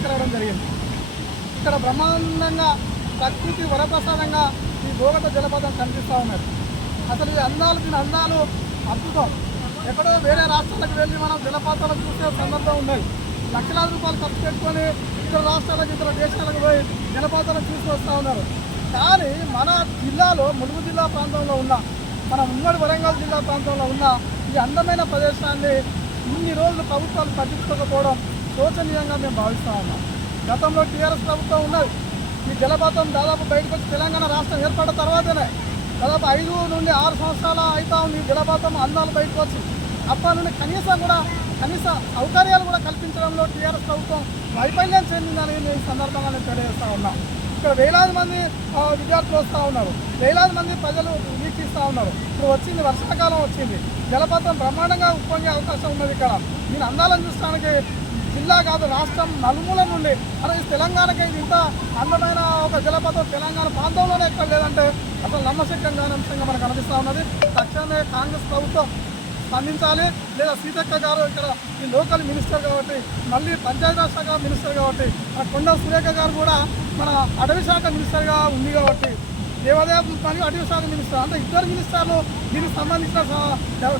తీసుకురావడం జరిగింది. ఇక్కడ బ్రహ్మాండంగా ప్రకృతి వరప్రసాదంగా ఈ భూగట జలపాతం కనిపిస్తూ ఉన్నది. అసలు ఈ అందాలు దీని అందాలు అద్భుతం. ఎక్కడో వేరే రాష్ట్రాలకు వెళ్ళి మనం జలపాతాలను చూసే సందర్భం ఉన్నది. లక్షలాది రూపాయలు ఖర్చు పెట్టుకొని ఇతర రాష్ట్రాలకు ఇతర దేశాలకు పోయి జలపాతాలను చూసి వస్తూ ఉన్నారు. కానీ మన జిల్లాలో ములుగు జిల్లా ప్రాంతంలో ఉన్న మన ఉమ్మడి వరంగల్ జిల్లా ప్రాంతంలో ఉన్న ఈ అందమైన ప్రదేశాన్ని ఇన్ని రోజులు ప్రభుత్వాలు పట్టించుకోకపోవడం శోచనీయంగా మేము భావిస్తూ ఉన్నాం. గతంలో టీఆర్ఎస్ ప్రభుత్వం ఉన్నది. ఈ జలపాతం దాదాపు బయటకు వచ్చి తెలంగాణ రాష్ట్రం ఏర్పడిన తర్వాతనే దాదాపు ఐదు నుండి ఆరు సంవత్సరాల అవుతా ఉంది ఈ జలపాతం అందాలు బయటకు వచ్చి. అప్పటి నుండి కనీసం కూడా కనీస సౌకర్యాలు కూడా కల్పించడంలో టీఆర్ఎస్ ప్రభుత్వం వైఫల్యం చెందిందని నేను ఈ సందర్భంగా నేను తెలియజేస్తా ఉన్నా. ఇక్కడ వేలాది మంది విద్యార్థులు వస్తూ ఉన్నారు. వేలాది మంది ప్రజలు వీక్షిస్తూ ఉన్నారు. ఇప్పుడు వచ్చింది వర్షాకాలం వచ్చింది. జలపాతం బ్రహ్మాండంగా ఉప్పొంగే అవకాశం ఉన్నది ఇక్కడ. నేను అందాలను చూడడానికి జిల్లా కాదు రాష్ట్రం నలుమూల నుండి. అరే తెలంగాణకి ఇంత అందమైన ఒక జలపాతం తెలంగాణ ప్రాంతంలోనే ఎక్కడ లేదంటే అసలు నమ్మశక్యం కాని అంశంగా మనకు అనిపిస్తూ ఉన్నది. తక్షణమే కాంగ్రెస్ ప్రభుత్వం స్పందించాలి. లేదా సీతక్క గారు ఇక్కడ ఈ లోకల్ మినిస్టర్ కాబట్టి మళ్ళీ పంచాయతీరాజ్ శాఖ మినిస్టర్ కాబట్టి మన కొండ సురేఖ గారు కూడా మన అటవీ శాఖ మినిస్టర్గా ఉంది కాబట్టి దేవాదాయ మరియు అటవీ శాఖ మినిస్టర్ అంటే ఇద్దరు మినిస్టర్లు దీనికి సంబంధించిన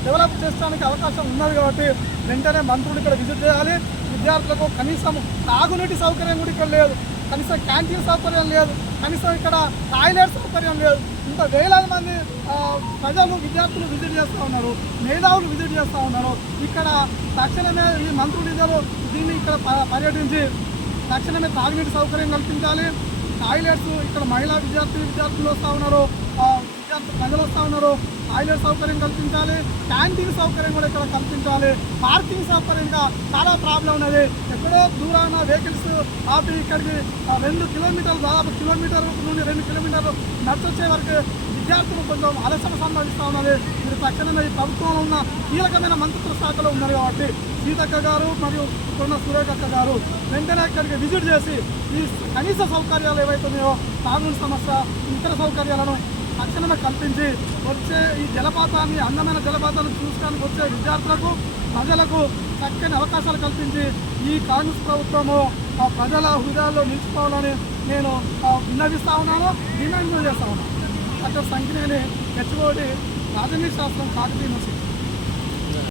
డెవలప్ చేయడానికి అవకాశం ఉన్నది కాబట్టి వెంటనే మంత్రులు ఇక్కడ విజిట్ చేయాలి. విద్యార్థులకు కనీసం తాగునీటి సౌకర్యం కూడా ఇక్కడ లేదు. కనీసం క్యాంటీన్ సౌకర్యం లేదు. కనీసం ఇక్కడ టాయిలెట్ సౌకర్యం లేదు. ఇంత వేలాది మంది ప్రజలు విద్యార్థులు విజిట్ చేస్తూ ఉన్నారు. మేధావులు విజిట్ చేస్తూ ఉన్నారు. ఇక్కడ తక్షణమే ఈ మంత్రులు ఇద్దరు దీన్ని ఇక్కడ ప- పర్యటించి తక్షణమే తాగునీటి సౌకర్యం కల్పించాలి. టాయిలెట్స్ ఇక్కడ మహిళా విద్యార్థి విద్యార్థులు వస్తూ ఉన్నారు. ప్రజలు వస్తూ ఉన్నారు. టాయిలెట్ సౌకర్యం కల్పించాలి క్యాంటీన్ సౌకర్యం కూడా ఇక్కడ కల్పించాలి. పార్కింగ్ సౌకర్యంగా చాలా ప్రాబ్లం ఉన్నది. ఎక్కడో దూరాన వెహికల్స్ ఆపి ఇక్కడికి రెండు కిలోమీటర్లు దాదాపు కిలోమీటర్ నుండి రెండు కిలోమీటర్లు నడిచొచ్చే వరకు విద్యార్థులు కొంచెం ఆలస్యం సంభవిస్తూ ఉన్నది. మీరు తక్షణమే ఈ ప్రభుత్వంలో ఉన్న కీలకమైన మంత్రిత్వ శాఖలో ఉన్నారు కాబట్టి సీతక్క గారు మరియు కొన్న సురేఖక్క గారు వెంటనే ఇక్కడికి విజిట్ చేసి ఈ కనీస సౌకర్యాలు ఏవైతే ఉన్నాయో తాగునీటి సమస్య ఇతర సౌకర్యాలను తక్షణమే కల్పించి వచ్చే ఈ జలపాతాన్ని అందమైన జలపాతాన్ని చూసుకోవడానికి వచ్చే విద్యార్థులకు ప్రజలకు చక్కని అవకాశాలు కల్పించి ఈ కాంగ్రెస్ ప్రభుత్వము ఆ ప్రజల హృదయాల్లో నిలిచిపోవాలని నేను విన్నవిస్తా ఉన్నాను డిమాండ్ చేస్తా ఉన్నాను. డాక్టర్ సంఖ్యని హెచ్ఓడి రాజనీతి శాస్త్రం కాకతీయ